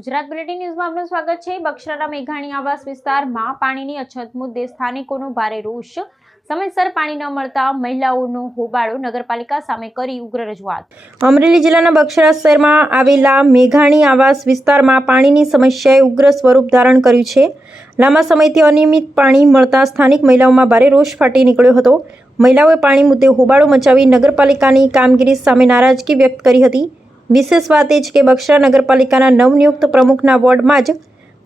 Gujarat bulletin ન્યૂઝમાં આપનું સ્વાગત છે। બક્ષરાના મેઘાણી આવાસ વિસ્તારમાં પાણીની અછત મુદ્દે સ્થાનિકોનો ભારે રોષ। સમયસર પાણી ન મળતા મહિલાઓનો હોબાળો, નગરપાલિકા સામે કરી ઉગ્ર રજૂઆત। અમરેલી જિલ્લાના બક્ષરા શહેરમાં આવેલા મેઘાણી આવાસ વિસ્તારમાં પાણીની સમસ્યાએ ઉગ્ર સ્વરૂપ ધારણ કર્યું છે। લાંબા સમયથી અનિયમિત પાણી મળતા સ્થાનિક મહિલાઓમાં ભારે રોષ ફાટી નીકળ્યો હતો। મહિલાઓએ પાણી મુદ્દે હોબાળો મચાવી નગરપાલિકાની કામગીરી સામે નારાજગી વ્યક્ત કરી હતી। વિશેષ વાત એ છે કે બક્ષરા નગરપાલિકાના નવનિયુક્ત પ્રમુખના વોર્ડમાં જ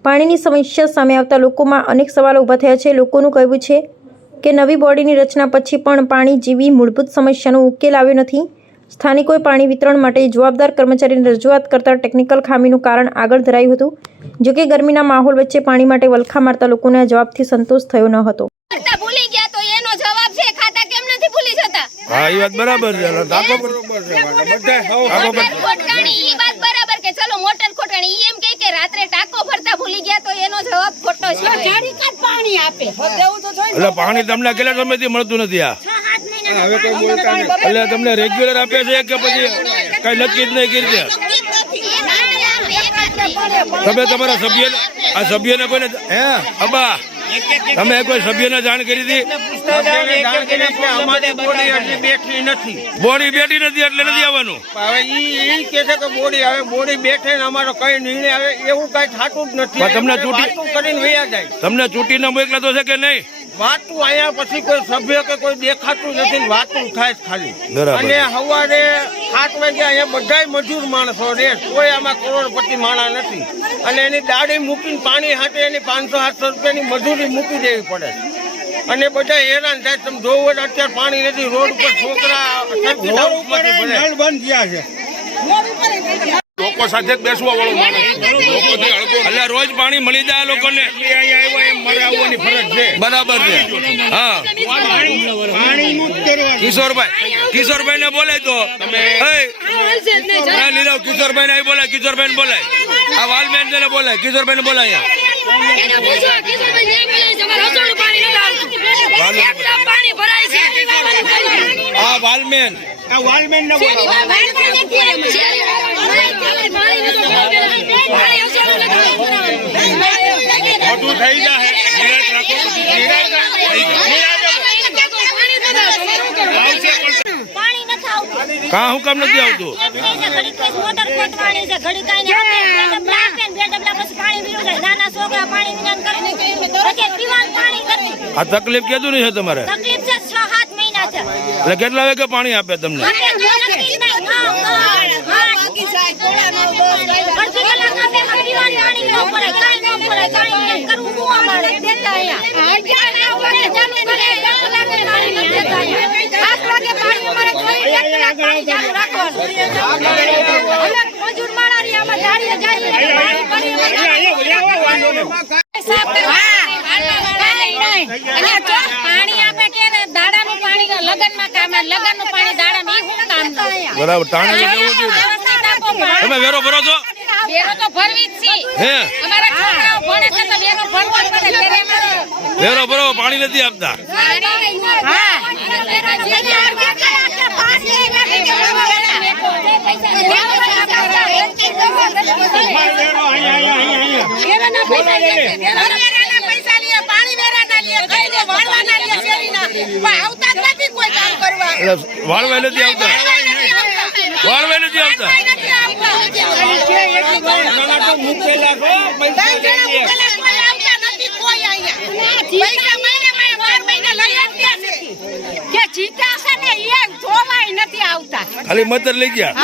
પાણીની સમસ્યા સામે આવતા લોકોમાં અનેક સવાલો ઊભા થયા છે। લોકોનું કહેવું છે કે નવી બોડીની રચના પછી પણ પાણી જેવી મૂળભૂત સમસ્યાનો ઉકેલ આવ્યો નથી। સ્થાનિકોએ પાણી વિતરણ માટે જવાબદાર કર્મચારીને રજૂઆત કરતા ટેકનિકલ ખામીનું કારણ આગળ ધરાયું હતું। જોકે ગરમીના માહોલ વચ્ચે પાણી માટે વલખા મારતા લોકોને આ જવાબથી સંતોષ થયો ન હતો। हाँ ये बात बराबर है। दाखो बराबर है। ई बात बराबर के चलो मोटर खोटणी ई एम के रात्रे टाको भरता भूली गया तो एनो जवाब खोटो છે। જાડી કાટ પાણી આપે દેવું તો જોઈએ। એટલે પાણી તમને કેટલા સમયથી મળતું નથી? આ 6-8 મહિના હવે કોઈ બોલતા નથી। એટલે તમને રેગ્યુલર આપે છે કે પછી કઈ નક્કી જ નહીં કરી દે? તમે તમારા સભ્યને આ સભ્યને કોઈને હે અબા તમે કોઈ સભ્યને જાણ કરી હતી? બોડી બેઠી નથી એટલે નથી આવવાનું। હવે ઈ કે છે કે બોડી બેઠે ને અમારો કઈ નિર્ણય આવે એવું કઈ થતું જ નથી। તમને ચૂંટી કરીને વયા જાય। તમને ચૂંટીને મોકલા તો છે કે નહીં? વાતું અહીંયા પછી કોઈ સભ્ય કે કોઈ દેખાતું નથી ને વાતું થાય ખાલી। બરાબર। અને સવારે 7 વાગ્યા અહીંયા બધાય મજૂર માણસો રે, કોઈ આમાં કરોડપતિ માણસ નથી। અને એની દાડી મૂકીને પાણી હાટે એની 500-700 રૂપિયાની મજૂરી મૂકી દેવી પડે અને બધા હેરાન થાય। તમે જોવો અત્યારે પાણી નથી, રોડ ઉપર છોકરા બંધ થયા છે। લોકો સાથે બેસવા વાળો માણસ એટલે રોજ પાણી મળી જાય લોકોને, મરાવવાની ફરજ છે। બરાબર છે। હા કિશોરભાઈ ને બોલાય તો નીરવ કિશોરભાઈ ને બોલાય, કિશોરભાઈ ને બોલાય, આ વાલમેન ને બોલાય, કિશોરભાઈ ને બોલાય। હા વાલમેન ને બધું થઈ જાય। કા હું કામ નથી આવતું? આ તકલીફ કેતું નહીં છે તમારે? એટલે કેટલા વાગે પાણી આપે તમને? બરાબર તમે વેરો ભરો છો? વેરો ભરો, પાણી નથી આપતા। વાળવા નથી આવતા, વાળવા નથી આવતા। ખાલી મતર લઈ ગયા।